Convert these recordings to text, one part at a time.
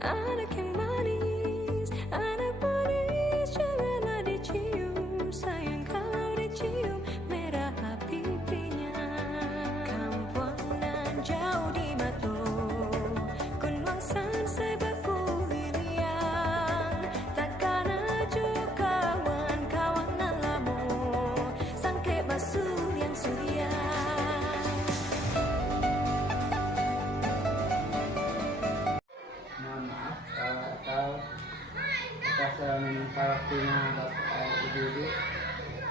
Anak yang manis, anak manis, janganlah dicium. Sayang kalau dicium merah pipinya. Kampuangan jauh di Mato, Kunwangsan sebaku Liliang. Takkan ajo kawan-kawanan lamo, sangke basuh yang surya. Mohon maaf atau kita meminta waktunya ibu-ibu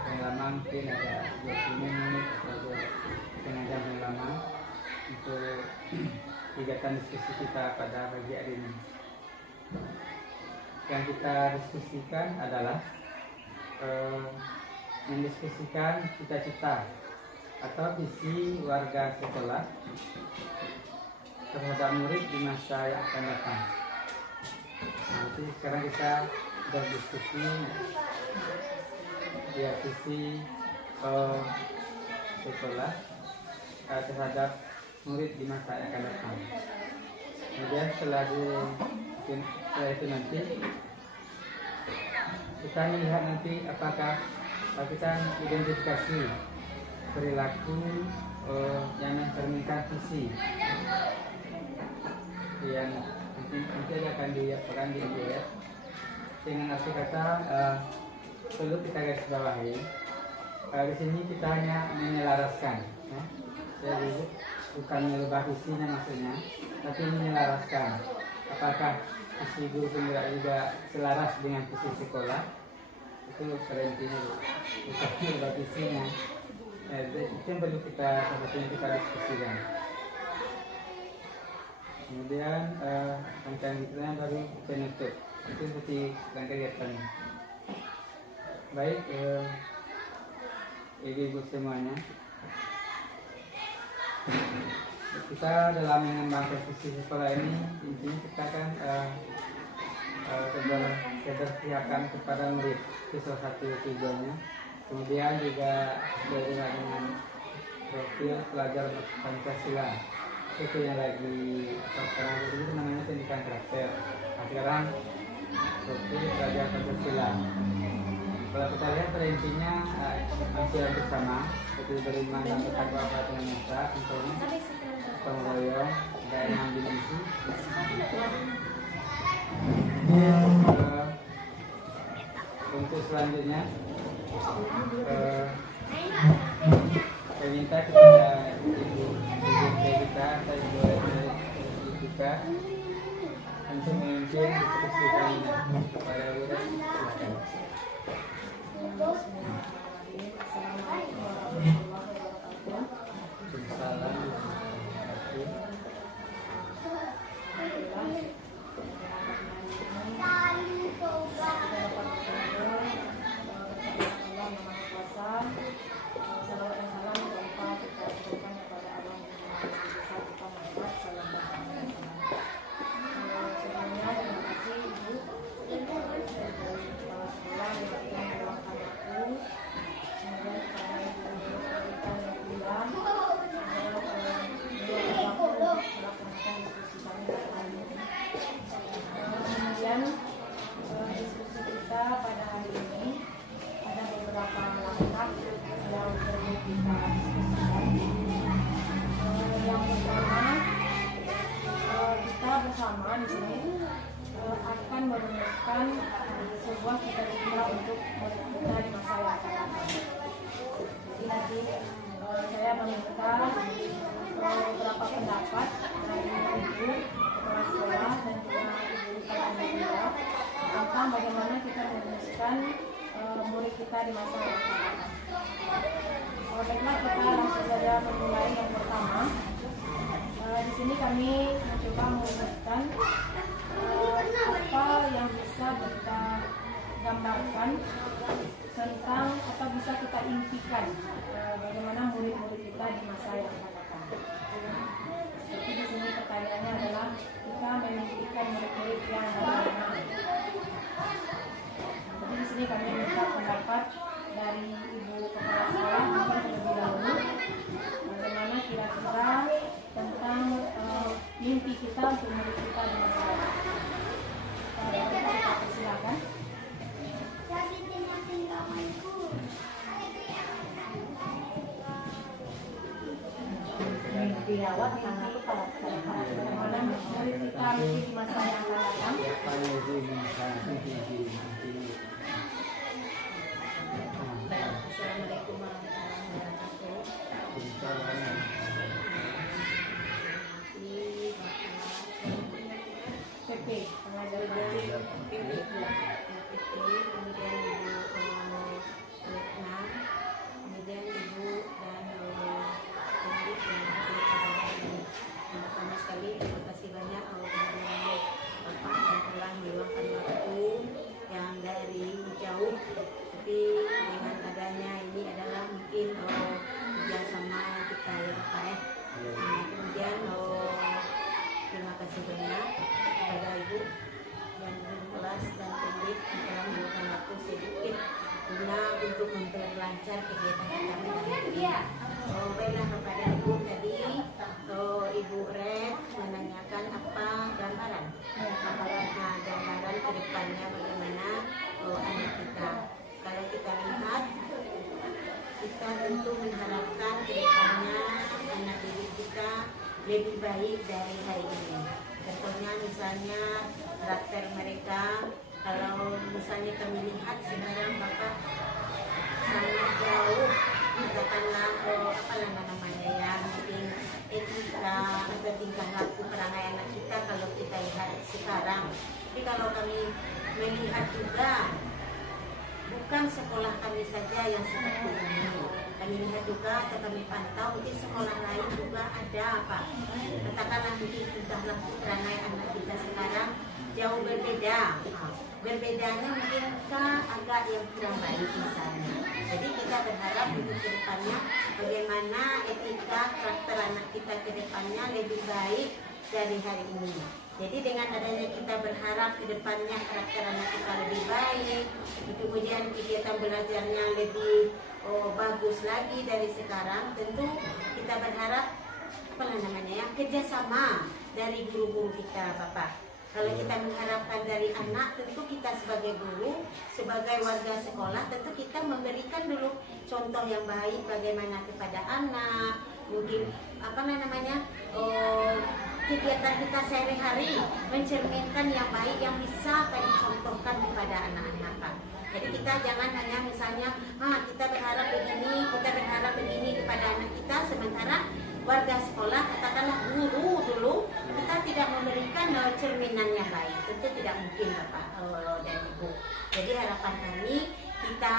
yang lama, mungkin ada 20 menit atau setengah jam yang lama untuk kegiatan diskusi kita pada pagi hari ini. Yang kita diskusikan adalah mendiskusikan cita-cita atau visi warga sekolah terhadap murid di masa yang akan datang. Nanti sekarang kita berdiskusi ya visi sekolah terhadap murid di masa yang akan datang. Kemudian setelah itu nanti kita melihat nanti apakah kita identifikasi perilaku yang mencerminkan visi yang nanti akan dilihat dengan arti kata perlu kita garis bawahi. Di sini kita hanya menyelaraskan, ya. Jadi bukan merubah visinya maksudnya, tapi menyelaraskan. Apakah visi guru penggerak juga selaras dengan visi sekolah? Itu intinya, bukan merubah visinya. Itu yang perlu kita diskusikan. Kemudian rangkaian kita baru penutup. Itu seperti rangkaian kegiatan. Baik, ibu-ibu semuanya, kita dalam mengembangkan visi sekolah ini intinya kita kan keberpihakan kepada murid, itu salah satu tujuannya. Kemudian juga berhubungan dengan profil pelajar Pancasila. Itu yang lagi sekarang itu namanya pendidikan karakter. Sekarang profil pelajar Pancasila. Kalau kita lihat pada intinya hampir bersama, seperti beriman dan bertakwa pada Tuhan Yang Esa, contohnya gotong royong, ada 6 dimensi. Untuk selanjutnya saya minta kepada ibu kita atau ibu kita untuk memimpin diskusi kali ini. Kepada ibu dan silakan. Diskusi kita pada hari ini ada beberapa langkah yang perlu kita diskusikan. Yang pertama, kita bersama di sini akan merumuskan sebuah cita-cita untuk murid kita di masa yang akan datang. Jadi nanti saya meminta beberapa pendapat dari ibu kepala sekolah dan juga ibu kepala tentang bagaimana kita merumuskan murid kita di masa yang akan datang. Baiklah, kita langsung saja memulai yang pertama. Di sini kami mencoba merumuskan apa yang bisa kita gambarkan tentang apa bisa kita impikan bagaimana murid-murid kita di masa yang akan datang. Jadi di sini pertanyaannya adalah kita memimpikan murid-murid yang bagaimana. Jadi di sini kami minta pendapat dari ibu kepala sekolah mungkin terlebih dahulu bagaimana kira-kira tentang mimpi kita untuk murid kita di masa depan. jawab karena itu para bagaimana dari kita mungkin di masa yang akan datang. Assalamualaikum warahmatullahi wabarakatuh. PP pengajar Dari kemudian Ibu Retna, kemudian Ibu dan Pemilik yang hadir pada hari ini. Pertama sekali terima kasih banyak kehadiran Bapak yang telah meluangkan waktu yang dari jauh, tapi dengan adanya ini adalah mungkin kerjasama kita ya Bapak ya. Kemudian terima kasih banyak kepada Ibu yang kelas dan Pemilik yang telah meluangkan waktu sedikit guna untuk memperlancar kegiatan kita pada hari ini. Baiklah kepada Ibu tadi, Ibu Red menanyakan apa gambaran ke depannya bagaimana anak kita. Kalau kita lihat, kita tentu mengharapkan ke depannya anak didik kita lebih baik dari hari ini. Contohnya misalnya karakter mereka, kalau misalnya kami lihat sekarang Bapak sangat jauh, katakanlah apa namanya ya, mungkin etika atau tingkah laku perangai anak kita kalau kita lihat sekarang. Tapi kalau kami melihat juga bukan sekolah kami saja yang seperti ini. Kami lihat juga atau kami pantau mungkin sekolah lain juga ada Pak. Katakanlah mungkin tingkah laku perangai anak kita sekarang jauh berbeda. Berbedanya mungkin agak yang kurang baik misalnya. Jadi kita berharap untuk ke depannya bagaimana etika karakter anak kita ke depannya lebih baik dari hari ini. Jadi dengan adanya kita berharap ke depannya karakter anak kita lebih baik, kemudian kegiatan belajarnya lebih bagus lagi dari sekarang, tentu kita berharap kerjasama dari guru-guru kita Bapak. Kalau kita mengharapkan dari anak, tentu kita sebagai guru, sebagai warga sekolah, tentu kita memberikan dulu contoh yang baik bagaimana kepada anak, mungkin kegiatan kita sehari-hari mencerminkan yang baik yang bisa kami contohkan kepada anak-anak Pak. Jadi kita jangan hanya misalnya kita berharap begini kepada anak kita, sementara warga sekolah, katakanlah guru dulu, kita tidak memberikan cerminan yang baik. Tentu tidak mungkin Bapak dan Ibu. Jadi harapan kami kita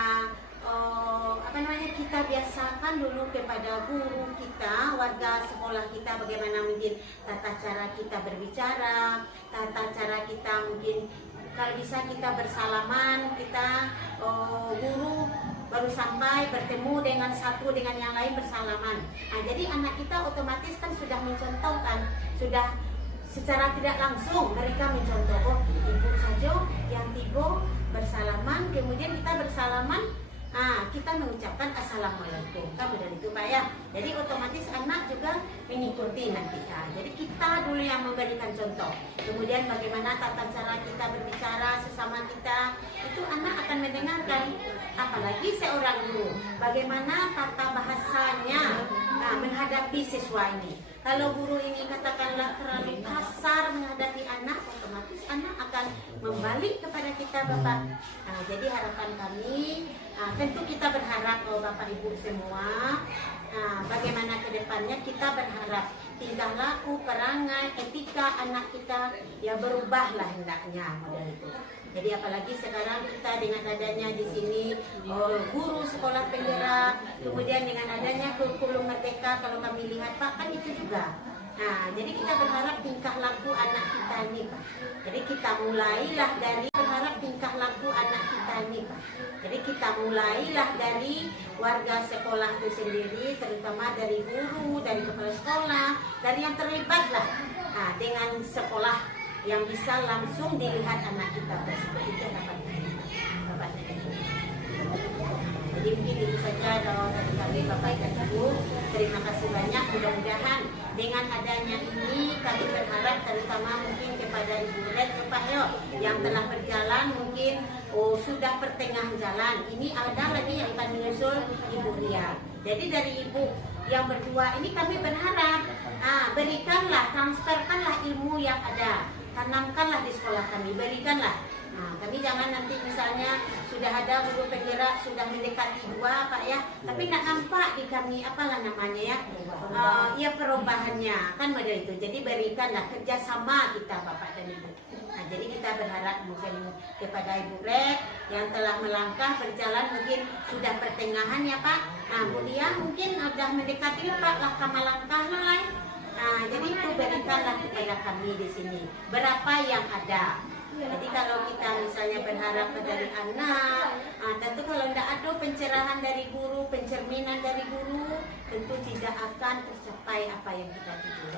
kita biasakan dulu kepada guru kita, warga sekolah kita, bagaimana mungkin tata cara kita berbicara, tata cara kita mungkin kalau bisa kita bersalaman, kita guru baru sampai bertemu dengan satu dengan yang lain bersalaman. Nah, jadi anak kita otomatis kan sudah mencontohkan, sudah secara tidak langsung mereka mencontoh, ibu saja yang tiba bersalaman, kemudian kita bersalaman, kita mengucapkan assalamualaikum, kan benar itu Pak ya. Jadi otomatis anak juga mengikuti nanti ya. Jadi kita dulu yang memberikan contoh. Kemudian bagaimana tata cara kita berbicara sesama kita, itu anak akan mendengarkan. Apalagi seorang guru, bagaimana tata bahasanya menghadapi siswa ini. Kalau guru ini katakanlah terlalu kasar menghadapi anak, otomatis anak akan membalik kepada kita Bapak. Jadi harapan kami, tentu kita berharap Bapak Ibu semua, bagaimana ke depannya kita berharap tingkah laku, perangai, etika anak kita ya berubahlah hendaknya model itu. Jadi apalagi sekarang kita dengan adanya di sini guru sekolah penggerak, kemudian dengan adanya kurikulum merdeka, kalau kami lihat Pak kan itu juga. Jadi kita berharap tingkah laku anak kita ini Pak. Jadi kita mulailah dari berharap tingkah laku anak kita ini Pak. Jadi kita mulailah dari warga sekolah itu sendiri, terutama dari guru, dari kepala sekolah, dari yang terlibat lah dengan sekolah yang bisa langsung dilihat anak kita tersebut. Itu harapan Bapak dan Ibu. Jadi mungkin itu saja dari kami Bapak dan Ibu. Terima kasih banyak. Mudah-mudahan dengan adanya ini kami berharap terutama mungkin kepada Ibu Red Bapak yang telah berjalan mungkin sudah pertengahan jalan. Ini ada lagi yang akan menyusul Ibu Ria. Jadi dari Ibu yang berdua ini kami berharap berikanlah, transferkanlah ilmu yang ada, tanamkanlah di sekolah kami, berikanlah. Nah, kami jangan nanti misalnya sudah ada guru penggerak sudah mendekati 2 Pak ya, tapi nak nampak di kami apalah namanya ya, ya perubahannya kan model itu. Jadi berikanlah kerjasama kita Bapak dan Ibu. Nah, jadi kita berharap mungkin kepada Ibu Rek yang telah melangkah berjalan mungkin sudah pertengahan ya Pak. Nah, Bu Lia mungkin sudah mendekati Pak langkah lain. Nah, jadi itu berikanlah kepada kami di sini berapa yang ada. Jadi kalau kita misalnya berharap dari anak, tentu kalau tidak ada pencerahan dari guru, pencerminan dari guru, tentu tidak akan tercapai apa yang kita tuju.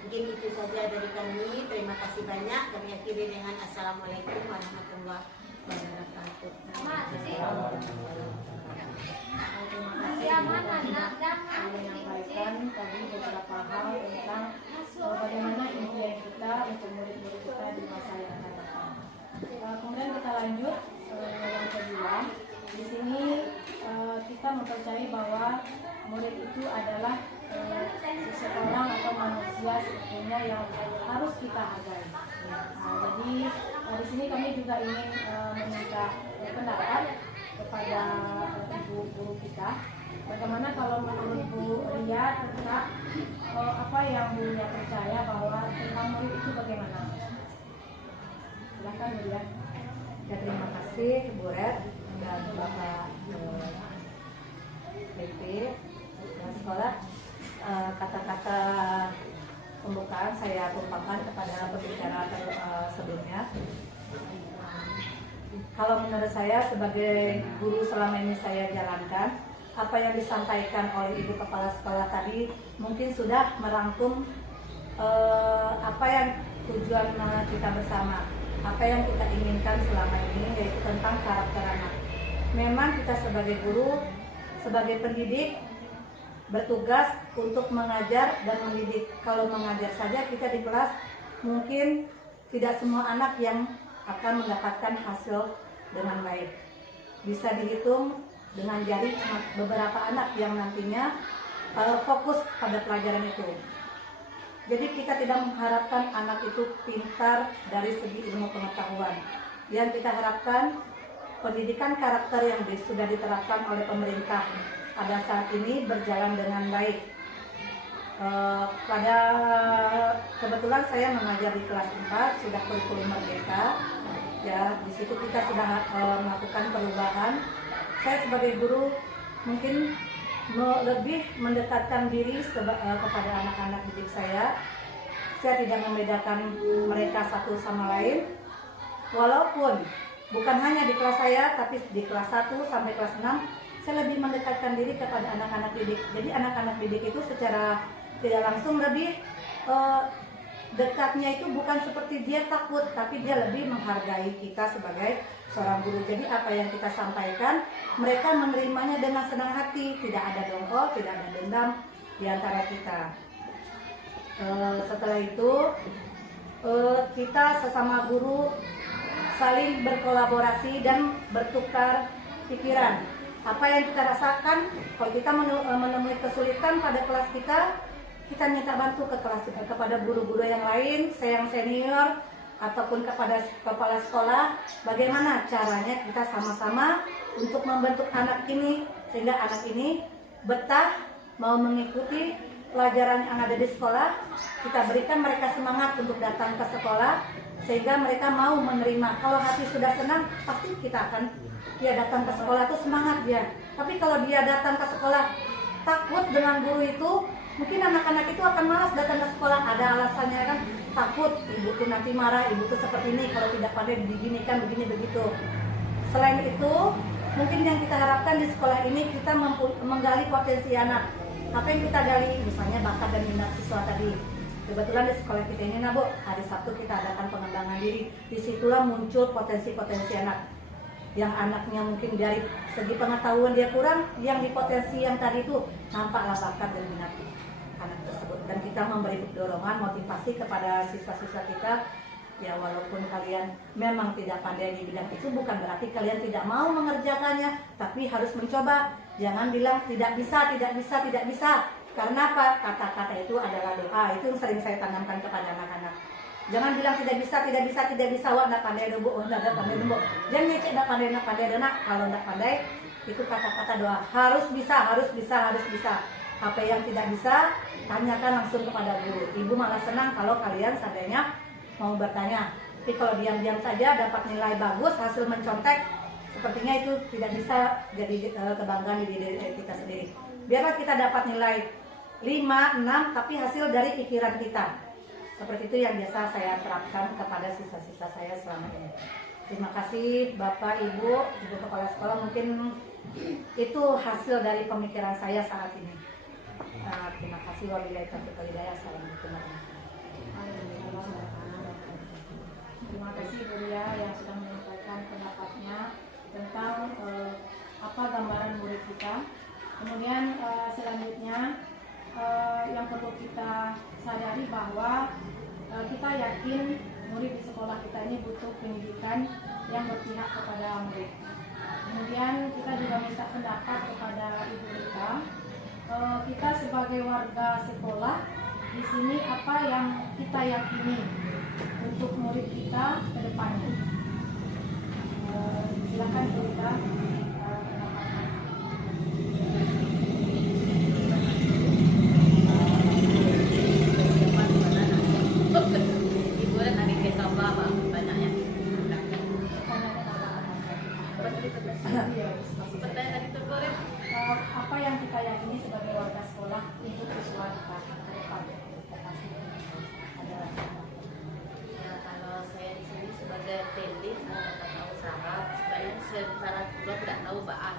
Mungkin itu saja dari kami. Terima kasih banyak. Kami akhiri dengan Assalamualaikum warahmatullahi wabarakatuh. Menyampaikan tadi beberapa hal tentang bagaimana impian kita untuk murid-murid kita di masa yang akan datang. Kemudian kita lanjut yang kedua. Di sini kita mempercayai bahwa murid itu adalah seseorang atau manusia sebetulnya yang harus kita hargai. Jadi di sini kami juga ingin meminta pendapat kepada ibu guru kita. Bagaimana kalau menurut Bu Ria tentang apa yang Bu Ria percaya bahwa tentang murid itu bagaimana? Silakan Bu Ria. Ya, terima kasih Bu Red dan Bapak PP dan sekolah. Kata-kata pembukaan saya tumpahkan kepada pembicara sebelumnya. Kalau menurut saya sebagai guru selama ini saya jalankan, apa yang disampaikan oleh Ibu Kepala Sekolah tadi mungkin sudah merangkum apa yang tujuan kita bersama, apa yang kita inginkan selama ini, yaitu tentang karakter anak. Memang kita sebagai guru, sebagai pendidik, bertugas untuk mengajar dan mendidik. Kalau mengajar saja kita di kelas, mungkin tidak semua anak yang akan mendapatkan hasil dengan baik. Bisa dihitung dengan jari cuma beberapa anak yang nantinya fokus pada pelajaran itu. Jadi kita tidak mengharapkan anak itu pintar dari segi ilmu pengetahuan. Yang kita harapkan pendidikan karakter yang sudah diterapkan oleh pemerintah pada saat ini berjalan dengan baik. Pada kebetulan saya mengajar di kelas 4, sudah kurikulum merdeka. Ya, di situ kita sudah melakukan perubahan. Saya sebagai guru mungkin lebih mendekatkan diri kepada anak-anak didik saya. Saya tidak membedakan mereka satu sama lain. Walaupun bukan hanya di kelas saya, tapi di kelas 1 sampai kelas 6, saya lebih mendekatkan diri kepada anak-anak didik. Jadi anak-anak didik itu secara tidak langsung lebih dekatnya itu bukan seperti dia takut, tapi dia lebih menghargai kita sebagai seorang guru. Jadi apa yang kita sampaikan, mereka menerimanya dengan senang hati, tidak ada dongkol, tidak ada dendam di antara kita. Setelah itu kita sesama guru saling berkolaborasi dan bertukar pikiran. Apa yang kita rasakan, kalau kita menemui kesulitan pada kelas kita minta bantu kepada guru-guru yang lain, saya yang senior, ataupun kepada kepala sekolah, bagaimana caranya kita sama-sama untuk membentuk anak ini, sehingga anak ini betah, mau mengikuti pelajaran yang ada di sekolah. Kita berikan mereka semangat untuk datang ke sekolah, sehingga mereka mau menerima. Kalau hati sudah senang, pasti kita akan dia datang ke sekolah itu semangat dia. Tapi kalau dia datang ke sekolah takut dengan guru itu, mungkin anak-anak itu akan malas datang ke sekolah. Ada alasannya kan, takut ibu tuh nanti marah, ibu tuh seperti ini kalau tidak pandai diginikan begini begitu. Selain itu, mungkin yang kita harapkan di sekolah ini kita menggali potensi anak. Apa yang kita gali, misalnya bakat dan minat siswa tadi. Kebetulan di sekolah kita ini, Bu, hari Sabtu kita adakan pengembangan diri. Disitulah muncul potensi-potensi anak. Yang anaknya mungkin dari segi pengetahuan dia kurang, yang di potensi yang tadi itu nampaklah bakat dan minat anak tersebut. Dan kita memberi dorongan, motivasi kepada siswa-siswa kita. Ya, walaupun kalian memang tidak pandai di bidang itu, bukan berarti kalian tidak mau mengerjakannya, tapi harus mencoba. Jangan bilang tidak bisa, tidak bisa, tidak bisa. Karena apa? Kata-kata itu adalah doa. Itu yang sering saya tanamkan kepada anak-anak. Jangan bilang tidak bisa. Wah, nggak pandai debo, nggak pandai debo. Jangan ngecek nggak pandai nak. Kalau nggak pandai, itu kata-kata doa. Harus bisa. Apa yang tidak bisa, tanyakan langsung kepada guru. Ibu malah senang kalau kalian seandainya mau bertanya. Tapi kalau diam-diam saja dapat nilai bagus, hasil mencontek, sepertinya itu tidak bisa jadi kebanggaan di diri kita sendiri. Biarlah kita dapat nilai 5, 6, tapi hasil dari pikiran kita. Seperti itu yang biasa saya terapkan kepada siswa-siswa saya selama ini. Terima kasih Bapak, Ibu Kepala Sekolah. Mungkin itu hasil dari pemikiran saya saat ini. Terima kasih. Wabillahi taufiq wal hidayah. Assalamualaikum warahmatullahi wabarakatuh. Terima kasih Bu Lia yang sudah menyampaikan pendapatnya tentang apa gambaran murid kita. Kemudian selanjutnya yang perlu kita sadari bahwa kita yakin murid di sekolah kita ini butuh pendidikan yang berpihak kepada murid. Kemudian kita juga minta pendapat kepada Ibu Rita. Kita sebagai warga sekolah di sini apa yang kita yakini untuk murid kita ke depannya. Silakan Bu Rita. Apa yang kita yakini sebagai warga sekolah untuk siswa kita ke depan? Ya, kalau saya di sini sebagai pendid tata usaha, sebenarnya secara keluar tidak tahu bahas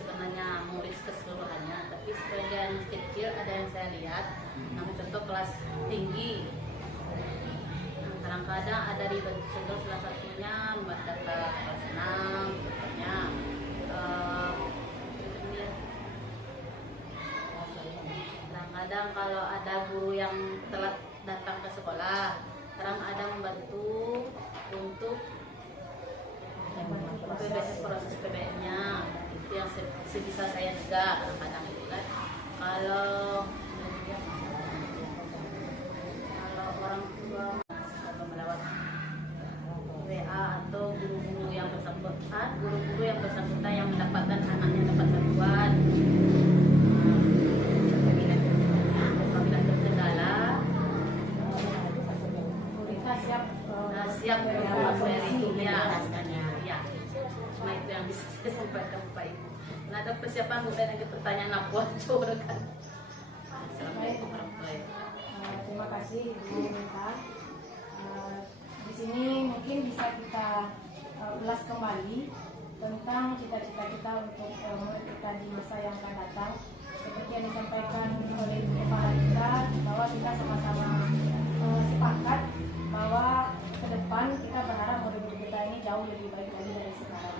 sebenarnya murid keseluruhannya, tapi sebagian kecil ada yang saya lihat, namun contoh kelas tinggi. Kadang-kadang ada di contoh salah satunya Mbak Data kelas 6, contohnya kadang kalau ada guru yang telat datang ke sekolah, kadang ada membantu untuk proses PBM-nya. Itu yang sebisa saya juga kadang-kadang itu kan. Kalau orang tua melewat WA atau guru-guru yang bersangkutan yang mendapatkan anaknya dapat bantuan. Siap ya. Cuma itu yang bisa saya sampaikan Pak Ibu. Nah, ada persiapan bukan lagi pertanyaan apa coba kan. Assalamualaikum warahmatullahi wabarakatuh. Terima kasih Bu Rita. Di sini mungkin bisa kita ulas kembali tentang cita-cita kita untuk murid kita di masa yang akan datang. Seperti yang disampaikan oleh Ibu Kepala kita, bahwa kita sama-sama sepakat bahwa ke depan kita berharap murid-murid kita ini jauh lebih baik lagi dari sekarang.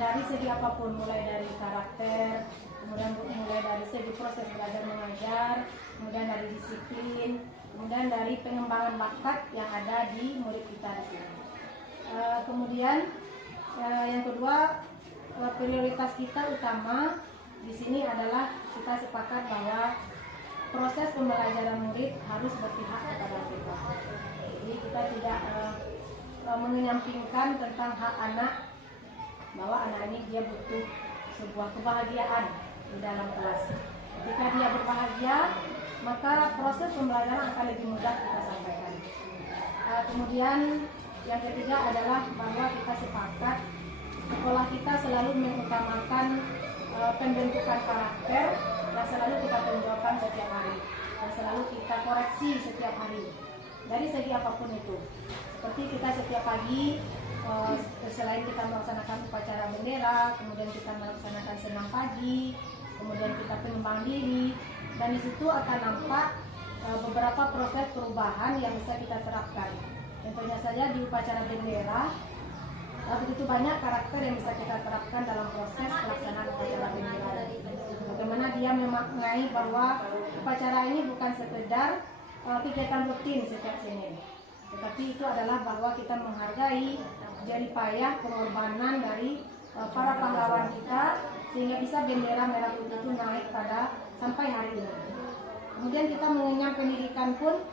Dari segi apapun, mulai dari karakter, kemudian mulai dari segi proses belajar mengajar, kemudian dari disiplin, kemudian dari pengembangan bakat yang ada di murid kita di sini. Kemudian yang kedua, prioritas kita utama di sini adalah kita sepakat bahwa proses pembelajaran murid harus berpihak kepada kita. Jadi kita tidak menyampingkan tentang hak anak, bahwa anak ini dia butuh sebuah kebahagiaan di dalam kelas. Ketika dia berbahagia, maka proses pembelajaran akan lebih mudah kita sampaikan. Kemudian yang ketiga adalah bahwa kita sepakat sekolah kita selalu mengutamakan pembentukan karakter yang selalu kita tonjolkan setiap hari, dan selalu kita koreksi setiap hari dari segi apapun itu. Seperti kita setiap pagi selain kita melaksanakan upacara bendera, kemudian kita melaksanakan senam pagi, kemudian kita pengembangan diri, dan di situ akan nampak beberapa proses perubahan yang bisa kita terapkan. Contohnya saja di upacara bendera, begitu banyak karakter yang bisa kita terapkan dalam proses pelaksanaan upacara bendera. Bagaimana dia memaknai bahwa upacara ini bukan sekedar kegiatan rutin setiap Senin, tetapi itu adalah bahwa kita menghargai jerih payah pengorbanan dari para pahlawan kita, sehingga bisa bendera merah putih itu naik pada sampai hari ini. Kemudian kita mengenyam pendidikan pun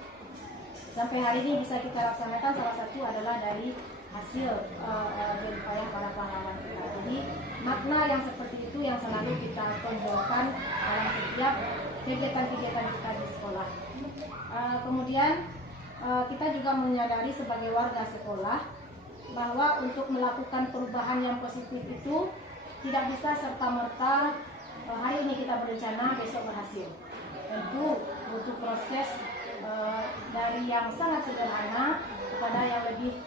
sampai hari ini bisa kita laksanakan, salah satu adalah dari hasil dari upaya para pahlawan kita. Jadi makna yang seperti itu yang selalu kita tonjolkan dalam setiap kegiatan-kegiatan kita di sekolah. Kemudian kita juga menyadari sebagai warga sekolah bahwa untuk melakukan perubahan yang positif itu tidak bisa serta-merta hari ini kita berencana besok berhasil. Tentu butuh proses dari yang sangat sederhana kepada yang lebih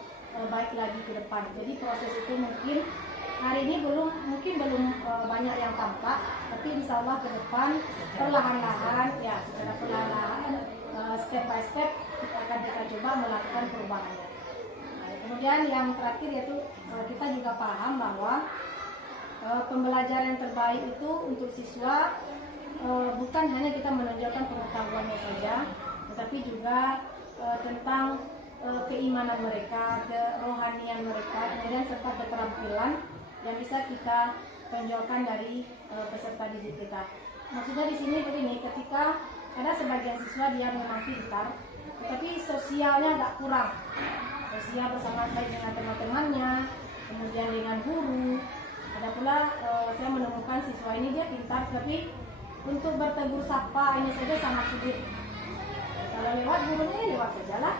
baik lagi ke depan. Jadi proses itu mungkin hari ini belum banyak yang tampak, tapi insya Allah ke depan perlahan-lahan ya secara perlahan-lahan step by step akan kita coba melakukan perubahannya. Kemudian yang terakhir yaitu kita juga paham bahwa pembelajaran yang terbaik itu untuk siswa bukan hanya kita menonjolkan pengetahuannya saja, tetapi juga tentang keimanan mereka, kerohanian mereka, kemudian serta keterampilan yang bisa kita tonjolkan dari peserta didik kita. Maksudnya di sini begini, ketika ada sebagian siswa dia memang pintar, tetapi sosialnya agak kurang. Sosial bersama baik dengan teman-temannya, kemudian dengan guru. Ada pula saya menemukan siswa ini dia pintar, tapi untuk bertegur sapa ini saja sangat sulit. Kalau lewat gurunya lewat saja lah.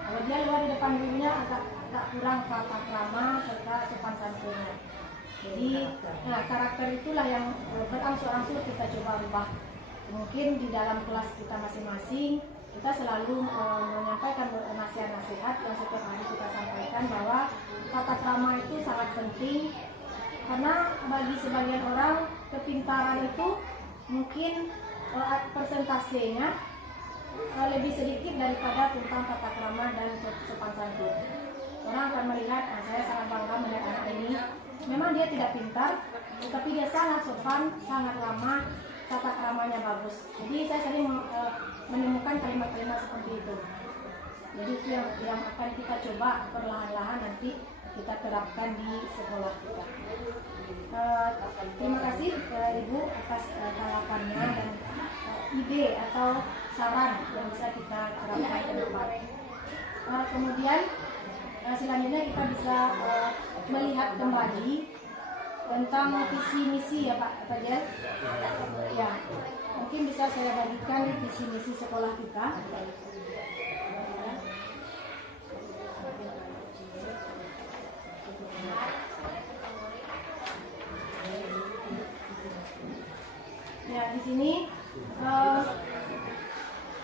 Kalau dia lewat di depan gurunya agak kurang tata krama serta sopan santunnya. Jadi karakter itulah yang berangsur-angsur kita coba ubah. Mungkin di dalam kelas kita masing-masing kita selalu menyampaikan nasihat-nasihat yang setiap hari kita sampaikan bahwa tata krama itu sangat penting, karena bagi sebagian orang kepintaran itu mungkin persentasenya lebih sedikit daripada tentang tata krama dan sopan santun. Orang akan melihat, saya sangat bangga melihat anak ini. Memang dia tidak pintar, tetapi dia sangat sopan, sangat ramah, tata kramanya bagus. Jadi saya sering menemukan kalimat-kalimat seperti itu. Jadi itu yang akan kita coba perlahan-lahan nanti kita terapkan di sekolah kita. Terima kasih Ibu atas tanggapannya dan ide atau saran yang bisa kita terapkan ke depan. Kemudian selanjutnya kita bisa melihat kembali tentang visi misi ya Pak Jel. Ya, mungkin bisa saya bagikan visi misi sekolah kita. Ya, di sini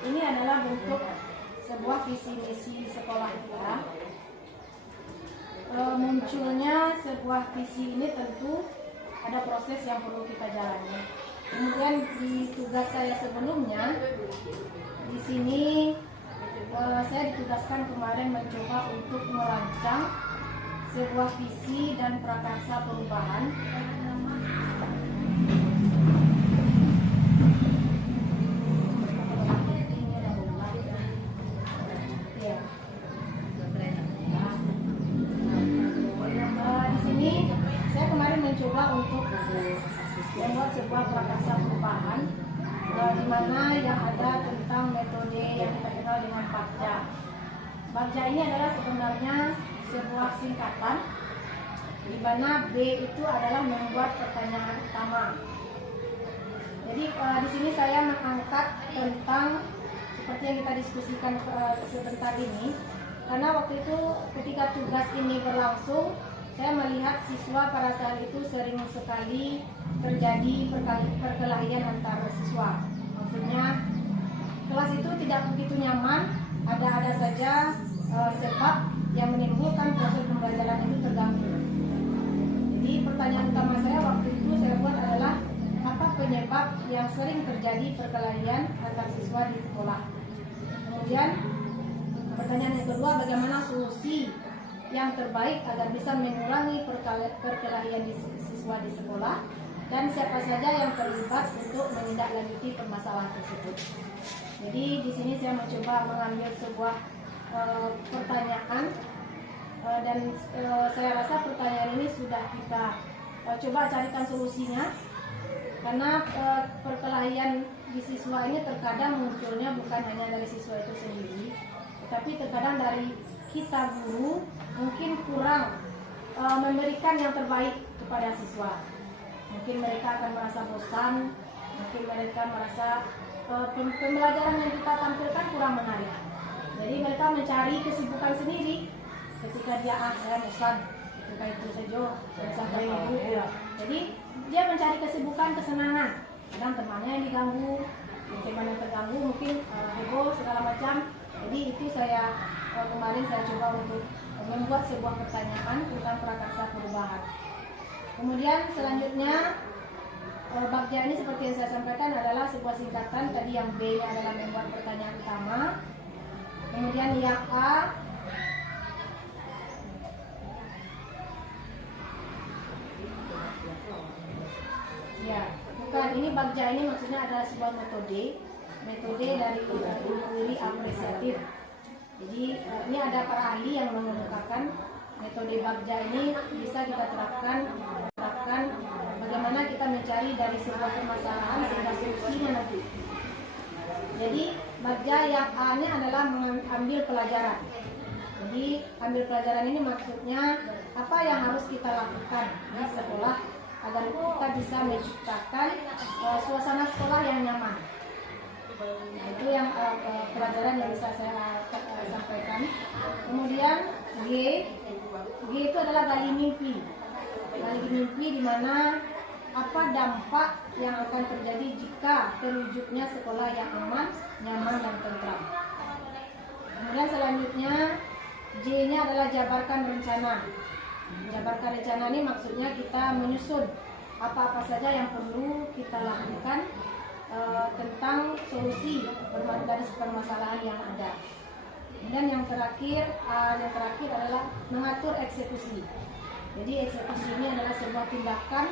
ini adalah bentuk sebuah visi misi sekolah kita. Munculnya sebuah visi ini tentu ada proses yang perlu kita jalani. Kemudian di tugas saya sebelumnya di sini saya ditugaskan kemarin mencoba untuk merancang sebuah visi dan prakarsa perubahan. Mencoba untuk membuat sebuah prakarsa perubahan di mana yang ada tentang metode yang kita kenal dengan Bagja. Bagja ini adalah sebenarnya sebuah singkatan di mana B itu adalah membuat pertanyaan utama. Jadi di sini saya mengangkat tentang seperti yang kita diskusikan sebentar ini, karena waktu itu ketika tugas ini berlangsung saya melihat siswa pada saat itu sering sekali terjadi perkelahian antar siswa. Maksudnya kelas itu tidak begitu nyaman, ada saja sebab yang menimbulkan proses pembelajaran itu terganggu. Jadi pertanyaan utama saya waktu itu saya buat adalah apa penyebab yang sering terjadi perkelahian antar siswa di sekolah. Kemudian pertanyaan yang kedua, bagaimana solusi yang terbaik agar bisa mengurangi perkelahian siswa di sekolah, dan siapa saja yang terlibat untuk menindaklanjuti permasalahan tersebut. Jadi di sini saya mencoba mengambil sebuah pertanyaan dan saya rasa pertanyaan ini sudah kita coba carikan solusinya, karena perkelahian di siswa ini terkadang munculnya bukan hanya dari siswa itu sendiri, tetapi terkadang dari kita guru mungkin kurang memberikan yang terbaik kepada siswa. Mungkin mereka akan merasa bosan, mungkin mereka merasa pembelajaran yang kita tampilkan kurang menarik. Jadi mereka mencari kesibukan sendiri. Ketika dia saya bosan, ketika itu saja sampai ibu pulang. Jadi dia mencari kesibukan, kesenangan. Kadang temannya yang diganggu, teman yang terganggu mungkin heboh segala macam. Jadi itu saya kemarin saya coba untuk membuat sebuah pertanyaan tentang prakarsa perubahan. Kemudian selanjutnya Bagja ini seperti yang saya sampaikan adalah sebuah singkatan. Tadi yang B adalah membuat pertanyaan utama. Kemudian yang A ya, bukan, ini Bagja ini maksudnya adalah sebuah metode dari inquiry apresiatif. Jadi ini ada para ahli yang mengemukakan metode Bagja ini bisa kita terapkan bagaimana kita mencari dari sebuah permasalahan sehingga solusinya nanti. Jadi Bagja yang A nya adalah mengambil pelajaran. Jadi ambil pelajaran ini maksudnya apa yang harus kita lakukan di sekolah agar kita bisa menciptakan suasana sekolah yang nyaman. Nah, itu yang pelajaran yang bisa saya sampaikan. Kemudian G itu adalah gali mimpi. Gali mimpi di mana apa dampak yang akan terjadi jika terwujudnya sekolah yang aman, nyaman dan tentram. Kemudian selanjutnya J-nya adalah jabarkan rencana. Jabarkan rencana ini maksudnya kita menyusun apa-apa saja yang perlu kita lakukan tentang solusi dari permasalahan yang ada. Kemudian yang terakhir adalah mengatur eksekusi. Jadi eksekusi ini adalah sebuah tindakan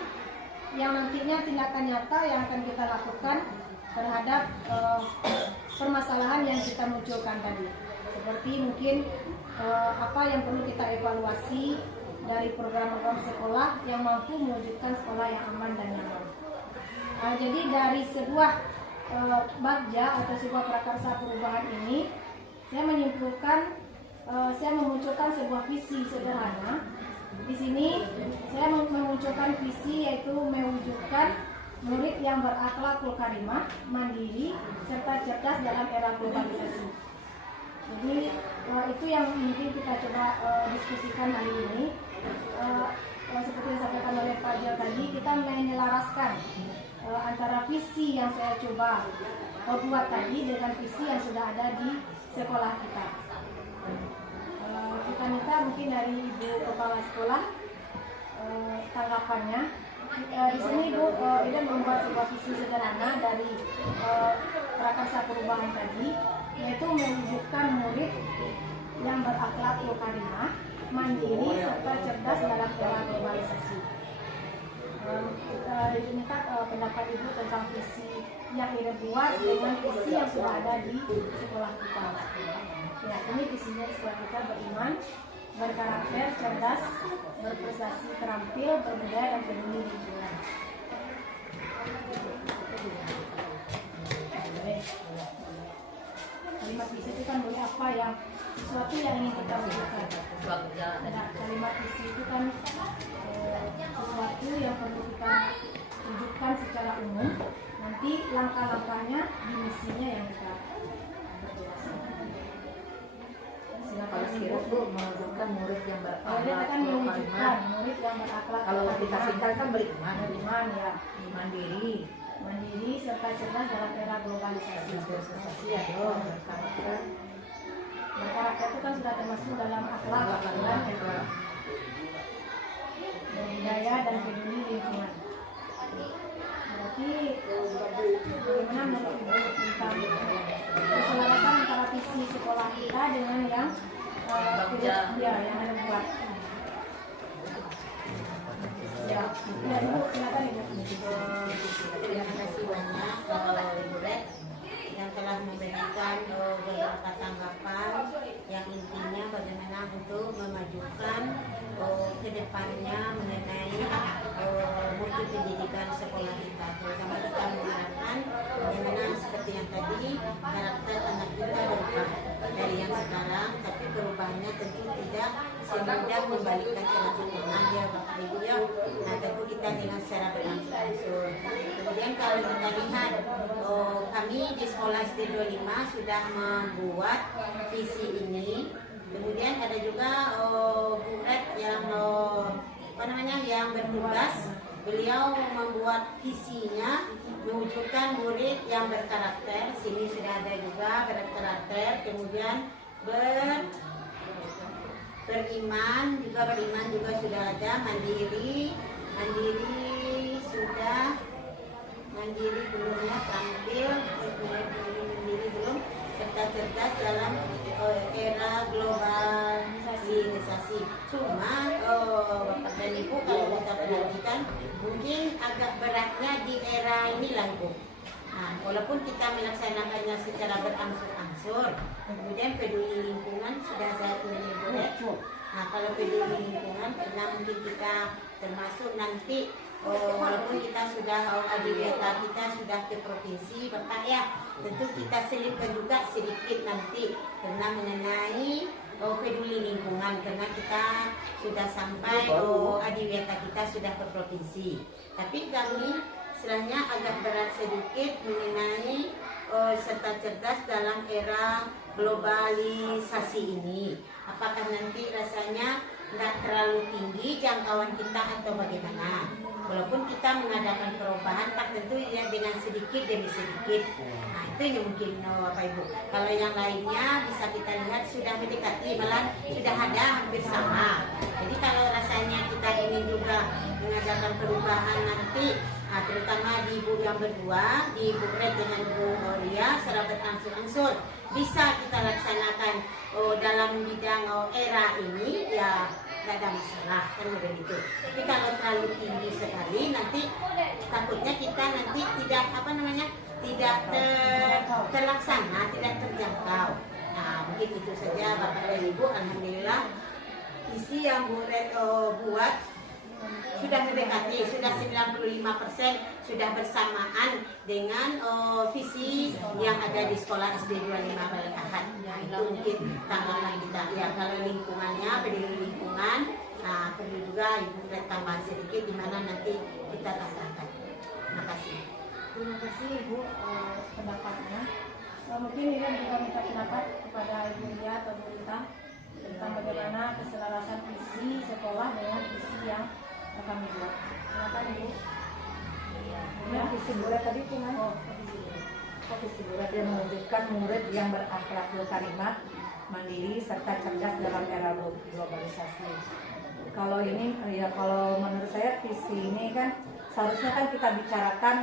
yang nantinya tindakan nyata yang akan kita lakukan terhadap permasalahan yang kita munculkan tadi. Seperti mungkin apa yang perlu kita evaluasi dari program-program sekolah yang mampu mewujudkan sekolah yang aman dan nyaman. Jadi dari sebuah Bagja atau sebuah prakarsa perubahan ini, saya menyimpulkan, saya memunculkan sebuah visi sederhana. Di sini saya memunculkan visi yaitu mewujudkan murid yang berakhlakul karimah, mandiri, serta cerdas dalam era globalisasi. Jadi itu yang mungkin kita coba diskusikan hari ini. Seperti yang disampaikan oleh Pak Jal tadi, kita menyelaraskan antara visi yang saya coba buat tadi dengan visi yang sudah ada di sekolah kita. Kita minta mungkin dari Ibu Kepala Sekolah tanggapannya. Di sini Ibu Ida membuat sebuah visi sederhana dari prakarsa perubahan tadi, yaitu mewujudkan murid yang berakhlakul karimah, mandiri serta cerdas dalam era globalisasi. Diminta pendapat Ibu tentang visi yang Ida buat dengan visi yang sudah ada di sekolah kita. Ya, ini visinya sekolah kita: beriman, berkarakter, cerdas, berprestasi, terampil, berbudaya dan peduli lingkungan. Kalimat visi itu kan boleh apa yang sesuatu yang ingin kita wujudkan. Nah, kalimat visi itu kan sesuatu yang perlu kita wujudkan secara umum. Nanti langkah-langkahnya di misinya yang kita Kalau sekiranya Bu mewujudkan murid yang kalau dia kan mewujudkan murid yang berakhlak. Kalau kita singkat kan beriman, ya, mandiri serta cerdas dalam era globalisasi. ya dong, berkarakter. Berkarakter itu kan sudah termasuk dalam akhlak, budaya dan peduli lingkungan. Berarti bagaimana menurut Ibu tentang keselarasan antara visi sekolah kita dengan yang yang ada buat. Ya, Ibu silakan Ibu. Terima kasih banyak Ibu Red yang telah memberikan beberapa tanggapan yang intinya bagaimana untuk memajukan ke depannya mengenai untuk pendidikan sekolah kita. Terutama kita mengharapkan bagaimana seperti yang tadi karakter anak kita berubah dari yang sekarang, tapi perubahannya tentu tidak semudah membalikan kelanjutan dia Bapak Ibu ya. Nah, tentu kita dengan secara berangsur-angsur. Kemudian kalau kita lihat kami di sekolah SD 25 sudah membuat visi ini. Kemudian ada juga Bu Red yang yang bertugas, beliau membuat visinya mewujudkan murid yang berkarakter. Sini sudah ada juga berkarakter, kemudian beriman juga sudah ada, mandiri sudah, mandiri belum ya, tampil mandiri belum, serta cerdas dalam era globalisasi. Cuma Bapak dan Ibu kalau kita perhatikan mungkin agak beratnya di era inilah Ibu. Nah, walaupun kita melaksanakannya secara berangsur-angsur, kemudian peduli lingkungan sudah saya tulis. Nah, kalau peduli lingkungan karena mungkin kita termasuk nanti walaupun kita sudah adiwiyata kita sudah ke provinsi Bapak ya, tentu kita selipkan juga sedikit nanti karena mengenai peduli lingkungan karena kita sudah sampai adiwiyata kita sudah ke provinsi. Tapi kami istilahnya agak berat sedikit mengenai serta cerdas dalam era globalisasi ini. Apakah nanti rasanya tidak terlalu tinggi jangkauan kita atau bagaimana? Walaupun kita mengadakan perubahan, Pak, tentu ya dengan sedikit demi sedikit. Nah, itu yang mungkin Bapak Ibu. Kalau yang lainnya bisa kita lihat sudah mendekati, malah sudah ada hampir sama. Jadi kalau rasanya kita ingin juga mengadakan perubahan nanti, nah, terutama di Ibu yang berdua, di Ibu Red dengan Bu Aulia, secara berangsur-angsur bisa kita laksanakan dalam bidang era ini ya tidak ada masalah kan begitu. Tapi kalau terlalu tinggi sekali nanti takutnya kita nanti tidak tidak terlaksana, tidak terjangkau. Nah, mungkin itu saja Bapak dan Ibu. Alhamdulillah isi yang Bu Red buat sudah mendekati, sudah 95% sudah bersamaan dengan visi yang ada di sekolah SD 25 Balai-Ahad. Nah, itu mungkin tanggapan kita. Ya, kalau lingkungannya, peduli lingkungan, nah perlu juga Ibu Red tambah sedikit di mana nanti kita tambahkan. Terima kasih. Terima kasih Ibu pendapatnya. Mungkin ini juga minta pendapat kepada Ibu Lia atau Bu Rita tentang bagaimana keselarasan visi sekolah dengan visi yang kami buat. Silakan Ibu. Nah, visi murid tadi cuma visi murid yang mewujudkan murid yang berakhlakul karimah, mandiri serta cerdas dalam era globalisasi. Kalau ini ya, kalau menurut saya visi ini kan seharusnya kan kita bicarakan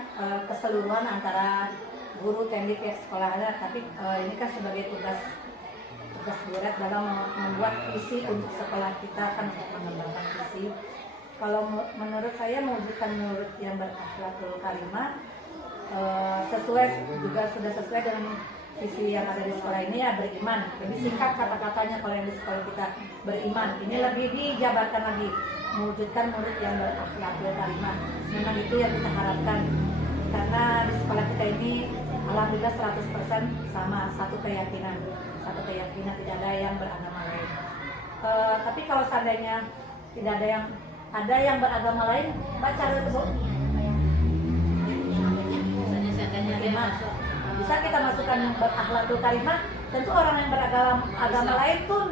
keseluruhan antara guru, tendik, ya sekolahnya, tapi ini kan sebagai tugas murid dalam membuat visi untuk sekolah kita kan mengembangkan visi. Kalau menurut saya mewujudkan murid yang berakhlakul karimah sudah sesuai dengan visi yang ada di sekolah ini ya, beriman. Lebih singkat kata-katanya kalau yang di sekolah kita beriman. Ini lebih dijabarkan lagi, mewujudkan murid yang berakhlakul karimah. Memang itu yang kita harapkan. Karena di sekolah kita ini alhamdulillah 100% sama satu keyakinan tidak ada yang beragama lain. Tapi kalau seandainya tidak ada yang beragama lain, baca itu Bu. Bisa kita masukkan berakhlakul karimah. Tentu orang yang beragama lain tuh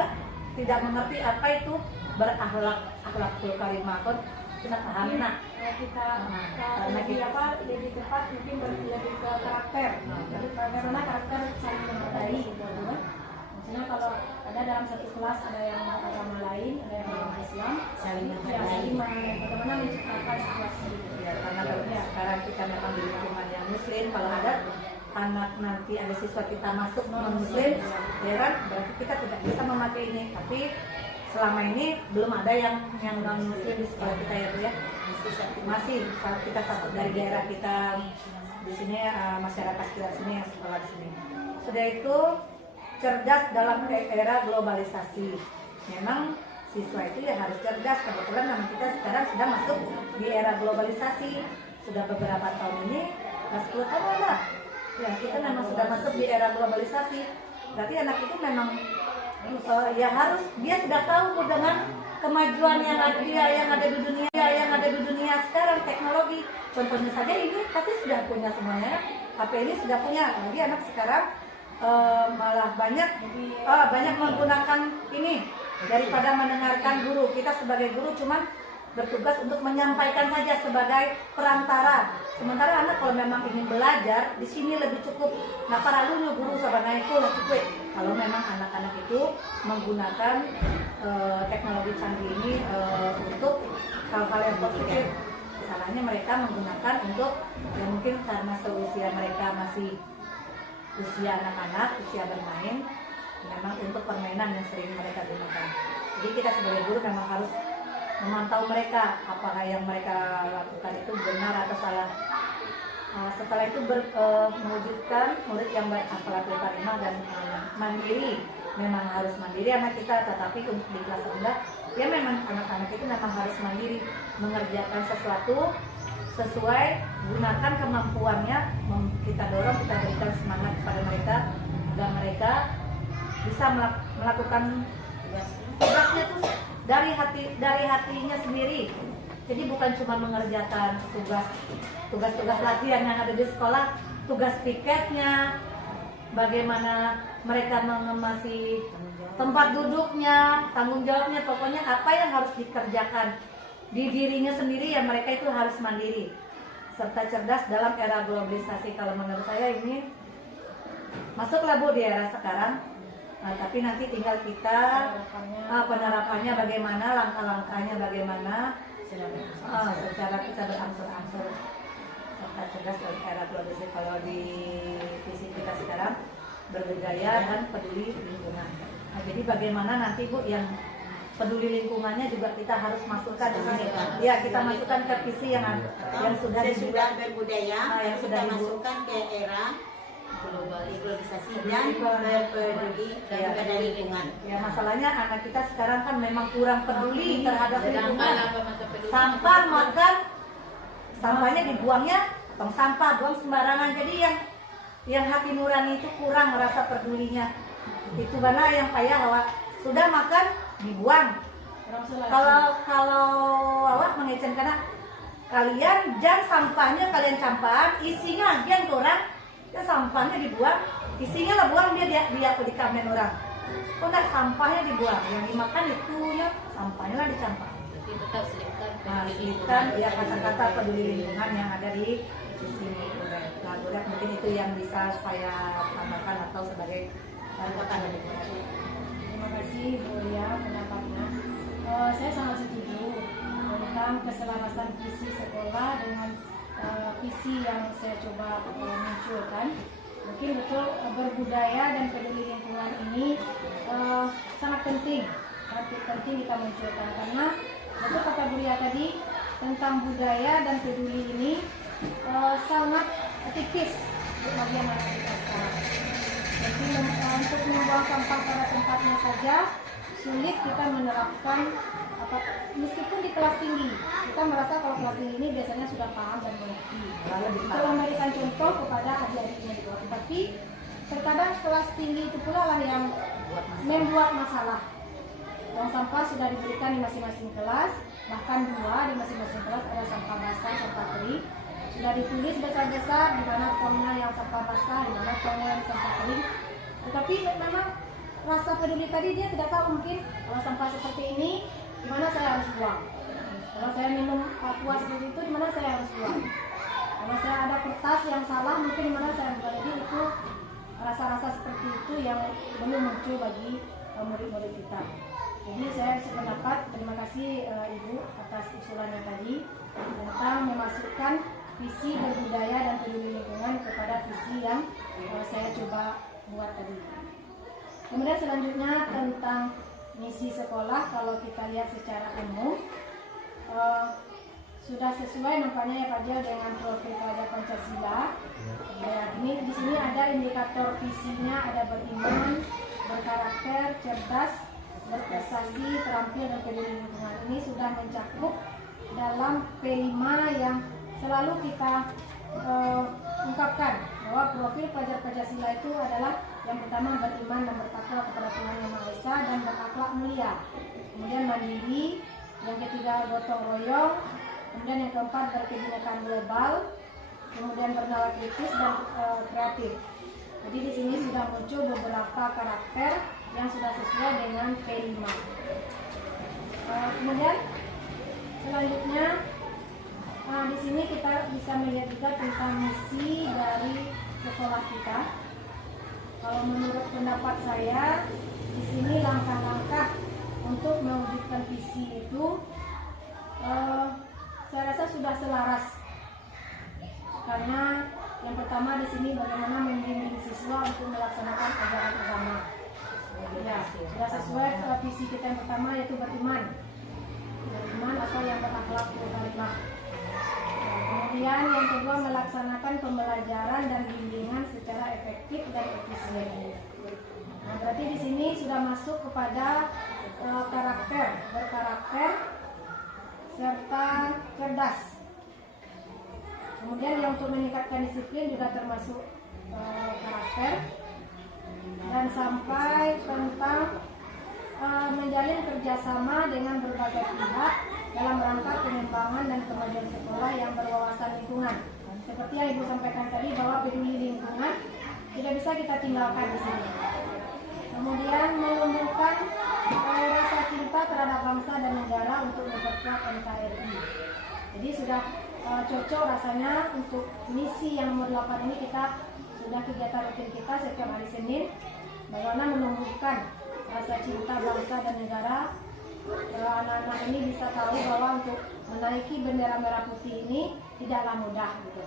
tidak mengerti apa itu berakhlakul karimah. Kan kita paham nak. Kita lebih tepat mungkin lebih ke karakter. Jadi bagaimana karakter saling menghargai gitu kan. Maksudnya kalau ada dalam satu kelas ada yang agama lain, ada yang agama Islam, Saling menghargai, bagaimana menciptakan situasi Ya, karena sekarang kita memang di lingkungan yang muslim, kalau ada anak nanti ada siswa kita masuk non muslim, ya kan, berarti kita tidak bisa memakai ini. Tapi selama ini belum ada yang non muslim di sekolah kita ya Bu ya. Masih kita satu dari daerah kita di sini, masyarakat kita sini yang sekolah di sini. Sudah itu cerdas dalam era globalisasi. Memang siswa itu ya harus cerdas. Kebetulan memang kita sekarang sudah masuk di era globalisasi, sudah beberapa tahun ini, 10 tahun lah. Ya, kita memang sudah masuk di era globalisasi. Berarti anak itu memang ya harus, dia sudah tahu dengan kemajuan yang ada di dunia sekarang, teknologi. Contohnya saja ini pasti sudah punya semuanya. HP ini sudah punya. Jadi anak sekarang malah banyak menggunakan ini daripada mendengarkan guru. Kita sebagai guru cuman bertugas untuk menyampaikan saja sebagai perantara. Sementara anak kalau memang ingin belajar di sini lebih cukup. Nah, paralunya guru sabananya itu lah cukup. Kalau memang anak-anak itu menggunakan teknologi canggih ini untuk hal-hal yang positif. Salahnya mereka menggunakan untuk ya mungkin karena seusia mereka masih usia anak-anak, usia bermain, memang untuk permainan yang sering mereka gunakan. Jadi kita sebagai guru memang harus memantau mereka, apakah yang mereka lakukan itu benar atau salah. Setelah itu mewujudkan murid yang berakhlak karimah dan mandiri. Memang harus mandiri anak kita, tetapi untuk di kelas rendah, ya memang anak-anak itu memang harus mandiri, mengerjakan sesuatu sesuai, gunakan kemampuannya, kita dorong, kita berikan semangat kepada mereka agar mereka bisa melakukan tugasnya itu dari hatinya sendiri. Jadi bukan cuma mengerjakan tugas latihan yang ada di sekolah, tugas piketnya, bagaimana mereka mengemasi tempat duduknya, tanggung jawabnya, pokoknya apa yang harus dikerjakan di dirinya sendiri, ya mereka itu harus mandiri serta cerdas dalam era globalisasi. Kalau menurut saya ini masuklah Bu di era sekarang. Nah, tapi nanti tinggal kita penerapannya bagaimana, langkah-langkahnya bagaimana, secara kita berangsur-angsur serta cerdas dalam era globalisasi. Kalau di visi kita sekarang berbudaya dan peduli lingkungan. Nah, jadi bagaimana nanti Bu yang peduli lingkungannya juga kita harus masukkan di sini. Ya, kita masukkan ke visi yang sudah berbudaya, yang sudah masukkan ke era globalisasi dan berpeduli kepada lingkungan. Ya, masalahnya anak kita sekarang kan memang kurang peduli terhadap lingkungan. Sampah makan, sampahnya dibuangnya tong sampah, buang sembarangan. Jadi yang hati nurani itu kurang merasa pedulinya. Itu mana yang payah awak sudah makan dibuang. Kalau awak mengecen karena kalian jangan sampahnya kalian campur, isinya agian orang, ya sampahnya dibuang, isinya lah buang dia di kamen orang. Kok enggak sampahnya dibuang, yang dimakan itu ya sampahnya lah dicampur. Tetap Selipkan ya kata-kata peduli lingkungan yang ada di sini. Nah, mungkin itu yang bisa saya tambahkan atau sebagai catatan. Terima kasih Bu Lia pendapatnya. Saya sangat setuju tentang keselarasan visi sekolah dengan visi yang saya coba munculkan. Mungkin betul berbudaya dan peduli lingkungan ini sangat penting kita munculkan, karena betul kata Bu Lia tadi tentang budaya dan peduli ini sangat tipis bagi anak kita sekarang. Jadi untuk membuang sampah pada tempatnya saja sulit kita menerapkan, meskipun di kelas tinggi kita merasa kalau kelas tinggi ini biasanya sudah paham dan mengerti, kita memberikan contoh kepada adik-adiknya juga. Tetapi terkadang kelas tinggi itu pula lah yang membuat masalah. Tong sampah sudah diberikan di masing-masing kelas, bahkan 2 di masing-masing kelas ada sampah basah, sampah kering. Sudah ditulis besar-besar di mana tongnya yang sampah basah, di mana tongnya yang sampah kering. Tetapi memang rasa peduli tadi dia tidak tahu mungkin kalau sampah seperti ini di mana saya harus buang. Kalau saya minum aqua seperti itu di mana saya harus buang. Kalau saya ada kertas yang salah mungkin di mana saya harus buang. Jadi itu rasa-rasa seperti itu yang belum muncul bagi murid-murid kita. Jadi saya sependapat, terima kasih Ibu atas usulannya tadi tentang memasukkan visi berbudaya dan peduli lingkungan kepada visi yang saya coba buat tadi. Kemudian selanjutnya tentang misi sekolah, kalau kita lihat secara umum sudah sesuai nampaknya ya Pak Jel dengan profil pelajar Pancasila. Ya, ini di sini ada indikator visinya, ada beriman, berkarakter, cerdas, berprestasi, terampil dan peduli lingkungan. Ini sudah mencakup dalam P5 yang selalu kita ungkapkan bahwa profil pelajar Pancasila itu adalah yang pertama beriman dan bertakwa kepada Tuhan Yang Maha Esa dan berakhlak mulia. Kemudian mandiri, yang ketiga gotong royong, kemudian yang keempat berkebinekaan global, kemudian bernalar kritis dan kreatif. Jadi di sini sudah muncul beberapa karakter yang sudah sesuai dengan P5. Kemudian selanjutnya di sini kita bisa melihat juga tentang misi dari sekolah kita. Kalau menurut pendapat saya, di sini langkah-langkah untuk mewujudkan visi itu saya rasa sudah selaras. Karena yang pertama di sini bagaimana membimbing siswa untuk melaksanakan ajaran agama. Ya, sudah sesuai visi kita yang pertama yaitu beriman. Beriman atau yang berakhlak karimah. Kemudian yang kedua melaksanakan pembelajaran dan bimbingan secara efektif dan efisien. Nah, berarti di sini sudah masuk kepada berkarakter serta cerdas. Kemudian yang untuk meningkatkan disiplin juga termasuk karakter, dan sampai tentang menjalin kerjasama dengan berbagai pihak dalam rangka pengembangan dan kemajuan sekolah yang berwawasan lingkungan. Seperti yang Ibu sampaikan tadi bahwa peduli lingkungan tidak bisa kita tinggalkan di sini. Kemudian menumbuhkan rasa cinta terhadap bangsa dan negara untuk memperkuat NKRI. Jadi sudah cocok rasanya untuk misi yang nomor 8 ini kita sudah kegiatan rutin kita setiap hari Senin. Bagaimana menumbuhkan rasa cinta bangsa dan negara. Anak-anak ini bisa tahu bahwa untuk menaiki bendera merah putih ini tidaklah mudah gitu.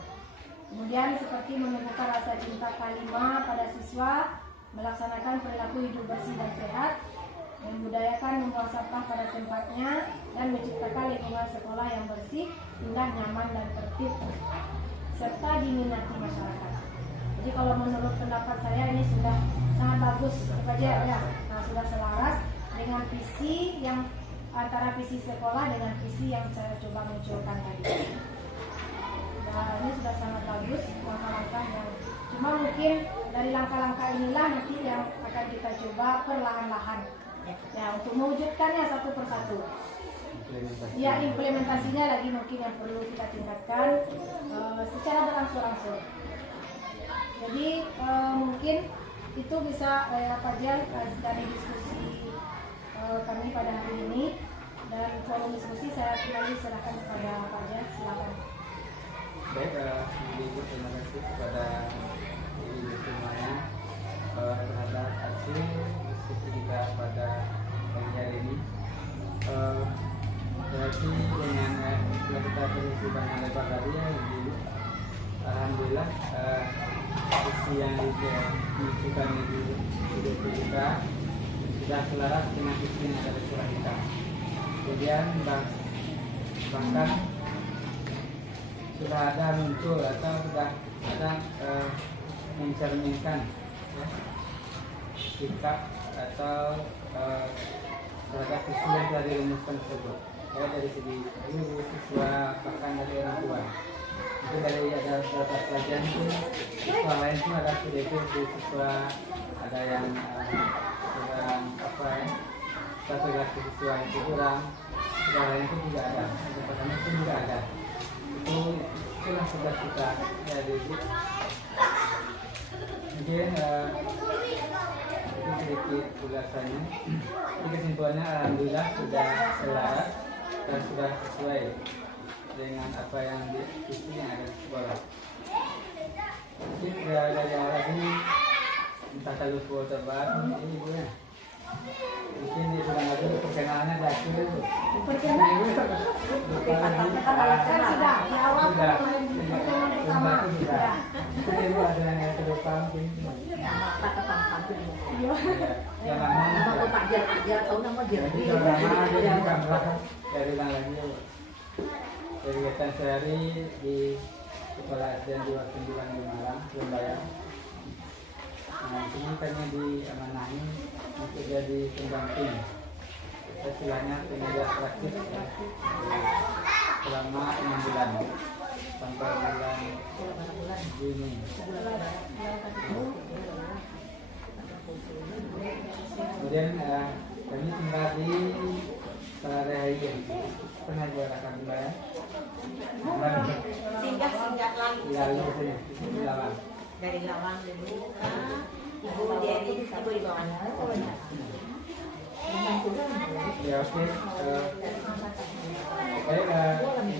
Kemudian seperti menumbuhkan rasa cinta kalimah pada siswa, melaksanakan perilaku hidup bersih dan sehat, membudayakan membuang sampah pada tempatnya, dan menciptakan lingkungan sekolah yang bersih, indah, nyaman, dan tertib, serta diminati masyarakat. Jadi kalau menurut pendapat saya ini sudah sangat bagus, Pak ya. Nah, sudah selaras dengan visi yang antara visi sekolah dengan visi yang saya coba munculkan tadi. Nah, ini sudah sangat bagus langkah-langkah yang cuma mungkin dari langkah-langkah inilah nanti yang akan kita coba perlahan-lahan ya untuk mewujudkannya satu persatu. Ya, implementasinya lagi mungkin yang perlu kita tingkatkan secara berangsur-angsur. Jadi mungkin itu bisa Pak Jan dari diskusi kami pada hari ini, dan forum diskusi saya kembali serahkan kepada Pak Jan, silakan. Baik, Ibu terima kasih kepada Ibu semuanya terhadap hasil diskusi kita pada pagi hari ini. Berarti dengan setelah kita berisi banyak lebar tadi ya, Ibu, alhamdulillah visi yang dimunculkan di video kita sudah selaras dengan visi yang ada di sekolah kita. Kemudian bahkan sudah ada muncul atau sudah ada mencerminkan ya, sikap atau terhadap visi yang telah dirumuskan tersebut, ya, dari segi guru, siswa, bahkan dari orang tua. Itu dari ada beberapa pelajaran itu sekolah lain itu ada PDP di siswa, ada yang kurang apa ya, satu kelas siswa itu kurang, sekolah lain itu juga ada, tempatnya itu juga ada. Itulah tugas kita ya, jadi mungkin itu sedikit ulasannya. Jadi kesimpulannya alhamdulillah sudah selaras dan sudah sesuai dengan apa yang visi yang ada di sekolah. Mungkin tidak ada yang lagi entah kalau foto baru ini Ibu ya. Mungkin dia bilang aja perkenalannya dah dulu. Perkenalan kan sudah di awal pertemuan pertama. Mungkin Ibu ada yang terlupa mungkin. Yang lama Pak Jan aja, tahu nama jadi yang lama jadi kamera dari ulang lagi. Kegiatan sehari di sekolah dan di waktu di Malang, Surabaya. Nah, ini kami diamanahi untuk jadi pendamping istilahnya tenaga praktis ya. Selama 6 bulan sampai bulan Juni. Kemudian kami tinggal di Parahaya. Pernah juarakan ya? Singgah lagi Lalu sini, di Lawang. dari Lawang dulu ibu di bawahnya. Ya oke.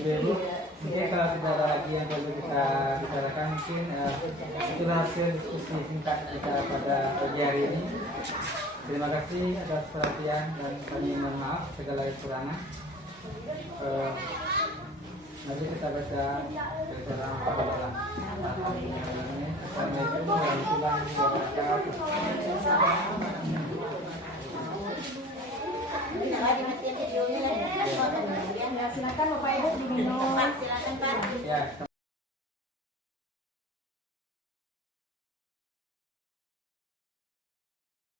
Ibu, mungkin kalau tidak ada lagi yang perlu kita bicarakan, mungkin itulah hasil diskusi singkat kita pada pagi hari ini. Terima kasih atas perhatian dan kami mohon maaf segala kekurangan. Mari kita baca dalam Al-Quran. Assalamualaikum warahmatullahi wabarakatuh. Tidak lagi matiin videonya lagi. Ya, silakan Bapak Ibu diminum. Silakan Pak. Ya.